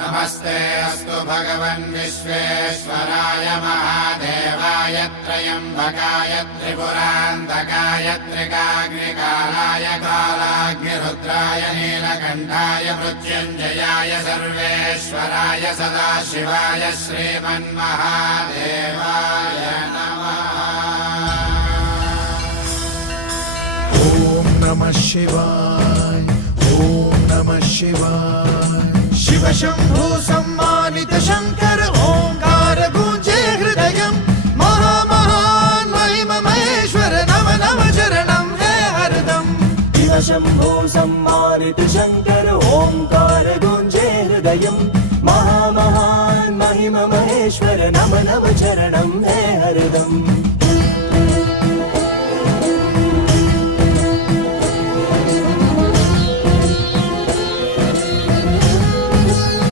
नमस्ते अस्तु भगवन् विश्वेश्वराय महादेवाय त्र्यम्बकाय त्रिपुरान्तकाय त्रिकाग्निकालाय कालाग्निरुद्राय नीलकण्ठाय मृत्युञ्जयाय सर्वेश्वराय सदाशिवाय श्रीमन्महादेवाय नमः। ॐ नमः शिवाय ॐ नमः शिवाय। शिव शंभो सम्मानित शंकर ओंकार गूंजे हृदयं महामहान महिम महेश्वर नम नम चरणं है हरदम। शिव शंभो सम्मानित शंकर ओंकार गूंजे हृदयं महामहान महिम महेश्वर नम नम चरणं है हरदम।